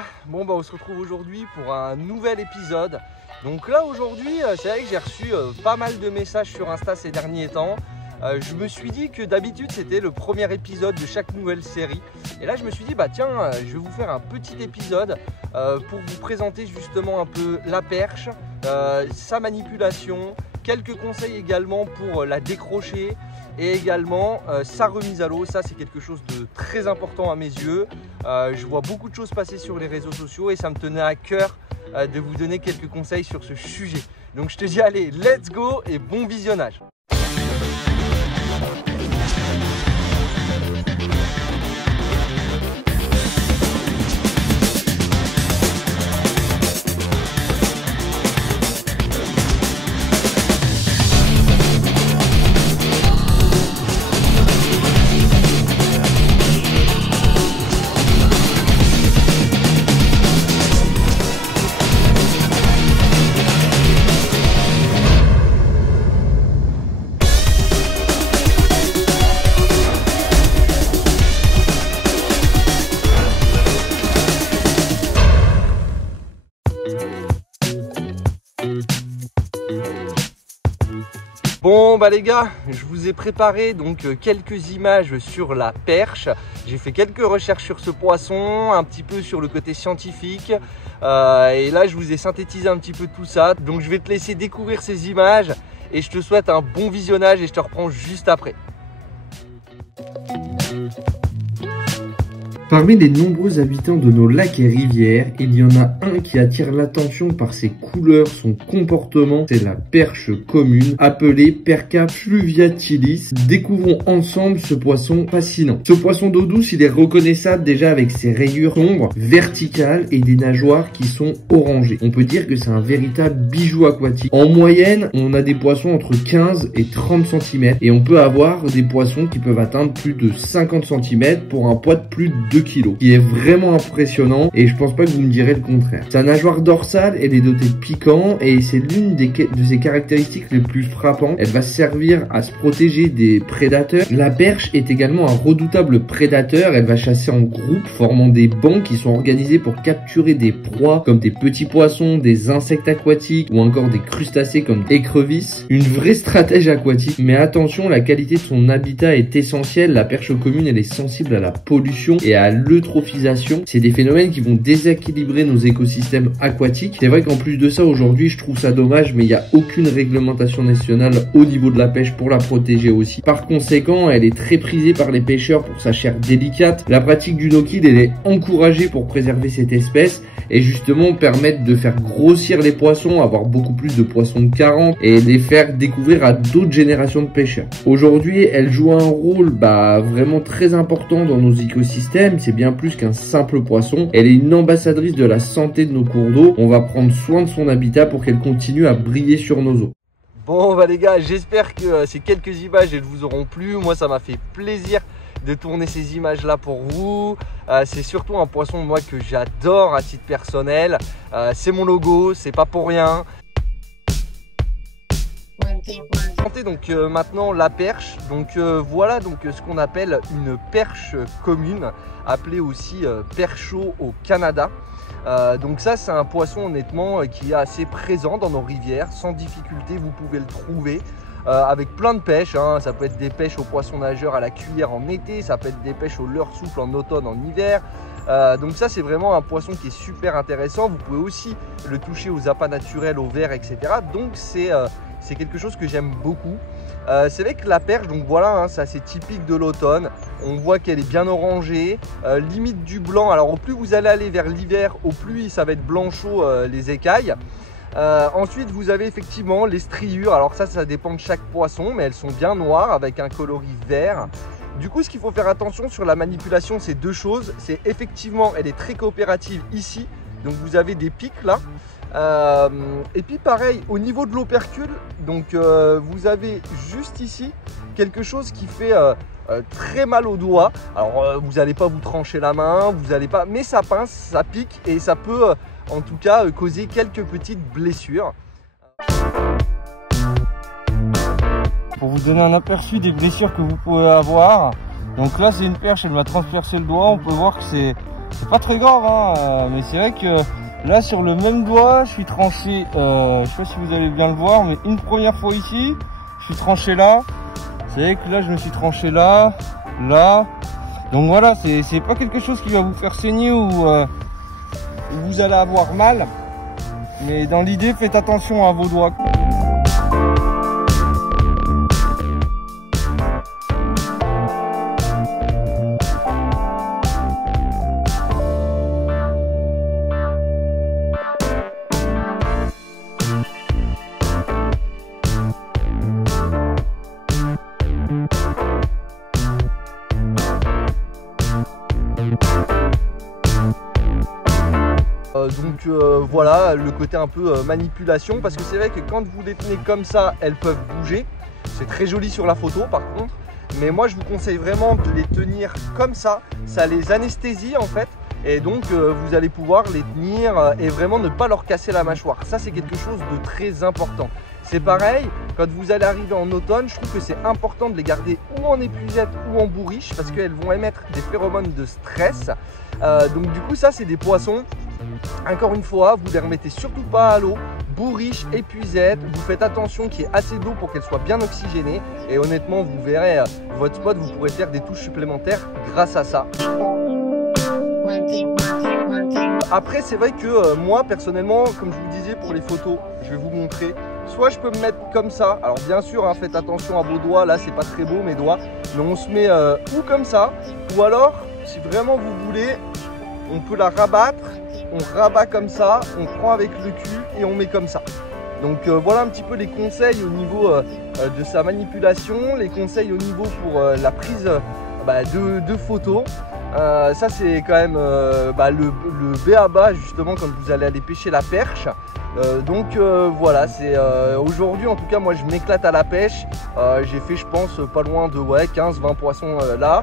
gars, bon bah on se retrouve aujourd'hui pour un nouvel épisode. Donc là aujourd'hui c'est vrai que j'ai reçu pas mal de messages sur Insta ces derniers temps. Je me suis dit que d'habitude c'était le premier épisode de chaque nouvelle série. Et là je me suis dit bah tiens je vais vous faire un petit épisode pour vous présenter justement un peu la perche, sa manipulation, quelques conseils également pour la décrocher. Et également sa remise à l'eau, ça c'est quelque chose de très important à mes yeux. Je vois beaucoup de choses passer sur les réseaux sociaux et ça me tenait à cœur de vous donner quelques conseils sur ce sujet. Donc je te dis allez, let's go et bon visionnage. Bon bah les gars, je vous ai préparé donc quelques images sur la perche. J'ai fait quelques recherches sur ce poisson, un petit peu sur le côté scientifique. Et là je vous ai synthétisé un petit peu tout ça. Donc je vais te laisser découvrir ces images et je te souhaite un bon visionnage et je te reprends juste après. Parmi les nombreux habitants de nos lacs et rivières, il y en a un qui attire l'attention par ses couleurs, son comportement, c'est la perche commune, appelée Perca fluviatilis. Découvrons ensemble ce poisson fascinant. Ce poisson d'eau douce, il est reconnaissable déjà avec ses rayures sombres, verticales et des nageoires qui sont orangées. On peut dire que c'est un véritable bijou aquatique. En moyenne, on a des poissons entre 15 et 30 cm et on peut avoir des poissons qui peuvent atteindre plus de 50 cm pour un poids de plus de 2 kg, qui est vraiment impressionnant et je pense pas que vous me direz le contraire. Sa nageoire dorsale, elle est dotée de piquants et c'est l'une de ses caractéristiques les plus frappantes. Elle va servir à se protéger des prédateurs. La perche est également un redoutable prédateur. Elle va chasser en groupe, formant des bancs qui sont organisés pour capturer des proies comme des petits poissons, des insectes aquatiques ou encore des crustacés comme des écrevisses. Une vraie stratège aquatique, mais attention, la qualité de son habitat est essentielle. La perche commune, elle est sensible à la pollution et à l'eutrophisation. C'est des phénomènes qui vont déséquilibrer nos écosystèmes aquatiques. C'est vrai qu'en plus de ça, aujourd'hui, je trouve ça dommage, mais il n'y a aucune réglementation nationale au niveau de la pêche pour la protéger aussi. Par conséquent, elle est très prisée par les pêcheurs pour sa chair délicate. La pratique du no-kill, elle est encouragée pour préserver cette espèce et justement permettre de faire grossir les poissons, avoir beaucoup plus de poissons de 40 et les faire découvrir à d'autres générations de pêcheurs. Aujourd'hui, elle joue un rôle vraiment très important dans nos écosystèmes. C'est bien plus qu'un simple poisson. Elle est une ambassadrice de la santé de nos cours d'eau. On va prendre soin de son habitat pour qu'elle continue à briller sur nos eaux. Bon bah les gars, j'espère que ces quelques images elles vous auront plu. Moi ça m'a fait plaisir de tourner ces images là pour vous. C'est surtout un poisson moi que j'adore à titre personnel. C'est mon logo, c'est pas pour rien. Donc maintenant la perche, donc voilà donc ce qu'on appelle une perche commune, appelée aussi perchot au Canada. Donc ça c'est un poisson honnêtement qui est assez présent dans nos rivières, sans difficulté vous pouvez le trouver. Avec plein de pêches, hein. Ça peut être des pêches aux poissons nageurs à la cuillère en été, ça peut être des pêches au leurre souple en automne, en hiver. Donc ça c'est vraiment un poisson qui est super intéressant. Vous pouvez aussi le toucher aux appâts naturels, au verre, etc. Donc c'est quelque chose que j'aime beaucoup. C'est vrai que la perche, donc voilà, hein, c'est assez typique de l'automne. On voit qu'elle est bien orangée, limite du blanc. Alors au plus vous allez aller vers l'hiver, au plus ça va être blanchot les écailles. Ensuite vous avez effectivement les striures. Alors ça dépend de chaque poisson, mais elles sont bien noires avec un coloris vert. Du coup ce qu'il faut faire attention sur la manipulation, c'est deux choses. C'est effectivement elle est très coopérative ici. Donc vous avez des pics là. Et puis pareil au niveau de l'opercule, donc vous avez juste ici quelque chose qui fait très mal au doigt. Alors vous n'allez pas vous trancher la main, vous allez pas, mais ça pince, ça pique et ça peut en tout cas causer quelques petites blessures. Pour vous donner un aperçu des blessures que vous pouvez avoir, donc là c'est une perche, elle m'a transpercé le doigt, on peut voir que c'est C'est pas très grave, hein, mais c'est vrai que là sur le même doigt, je suis tranché, je sais pas si vous allez bien le voir, mais une première fois ici, je suis tranché là. C'est vrai que là je me suis tranché là, là. Donc voilà, c'est pas quelque chose qui va vous faire saigner ou vous allez avoir mal. Mais dans l'idée, faites attention à vos doigts. Voilà le côté un peu manipulation, parce que c'est vrai que quand vous les tenez comme ça, elles peuvent bouger. C'est très joli sur la photo par contre, mais moi je vous conseille vraiment de les tenir comme ça les anesthésie en fait, et donc vous allez pouvoir les tenir et vraiment ne pas leur casser la mâchoire. Ça c'est quelque chose de très important. C'est pareil, quand vous allez arriver en automne, je trouve que c'est important de les garder ou en épuisette ou en bourriche, parce qu'elles vont émettre des phéromones de stress. Donc du coup ça c'est des poissons, encore une fois, vous ne les remettez surtout pas à l'eau. Bourriche, épuisette, vous faites attention qu'il y ait assez d'eau pour qu'elle soit bien oxygénée, et honnêtement vous verrez votre spot, vous pourrez faire des touches supplémentaires grâce à ça. Après c'est vrai que moi personnellement, comme je vous disais pour les photos, je vais vous montrer, soit je peux me mettre comme ça, alors bien sûr hein, faites attention à vos doigts, là c'est pas très beau mes doigts, mais on se met ou comme ça, ou alors si vraiment vous voulez, on peut la rabattre, on rabat comme ça, on prend avec le cul et on met comme ça. Donc voilà un petit peu les conseils au niveau de sa manipulation, les conseils au niveau pour la prise de photos. Ça c'est quand même le b.a.-ba justement quand vous allez aller pêcher la perche. Voilà, c'est aujourd'hui en tout cas moi je m'éclate à la pêche. J'ai fait je pense pas loin de 15-20 poissons là.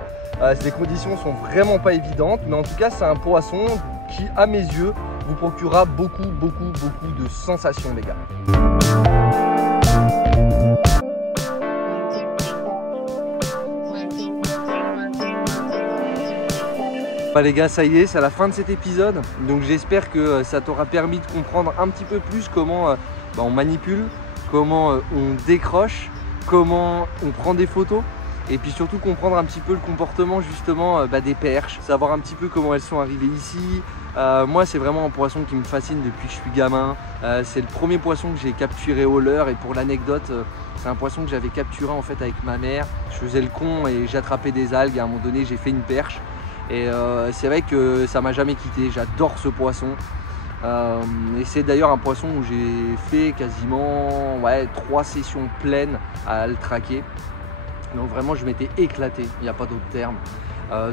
Les conditions sont vraiment pas évidentes, mais en tout cas c'est un poisson qui à mes yeux vous procurera beaucoup de sensations les gars. Les gars, ça y est, c'est la fin de cet épisode, donc j'espère que ça t'aura permis de comprendre un petit peu plus comment on manipule, comment on décroche, comment on prend des photos, et puis surtout comprendre un petit peu le comportement justement des perches, savoir un petit peu comment elles sont arrivées ici. Moi c'est vraiment un poisson qui me fascine depuis que je suis gamin. C'est le premier poisson que j'ai capturé au leurre, et pour l'anecdote, c'est un poisson que j'avais capturé en fait avec ma mère. Je faisais le con et j'attrapais des algues, et à un moment donné j'ai fait une perche. Et c'est vrai que ça m'a jamais quitté, j'adore ce poisson. Et c'est d'ailleurs un poisson où j'ai fait quasiment 3 sessions pleines à le traquer. Donc vraiment je m'étais éclaté, il n'y a pas d'autre terme.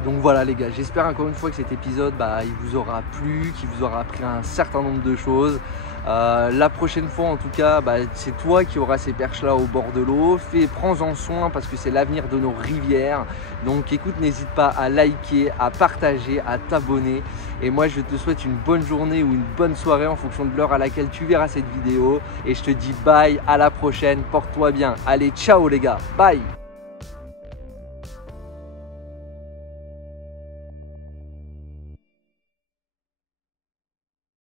Donc voilà les gars, j'espère encore une fois que cet épisode il vous aura plu, qu'il vous aura appris un certain nombre de choses. La prochaine fois en tout cas, c'est toi qui auras ces perches là au bord de l'eau. Prends-en soin parce que c'est l'avenir de nos rivières. Donc écoute, n'hésite pas à liker, à partager, à t'abonner. Et moi je te souhaite une bonne journée ou une bonne soirée en fonction de l'heure à laquelle tu verras cette vidéo. Et je te dis bye, à la prochaine, porte-toi bien. Allez, ciao les gars, bye.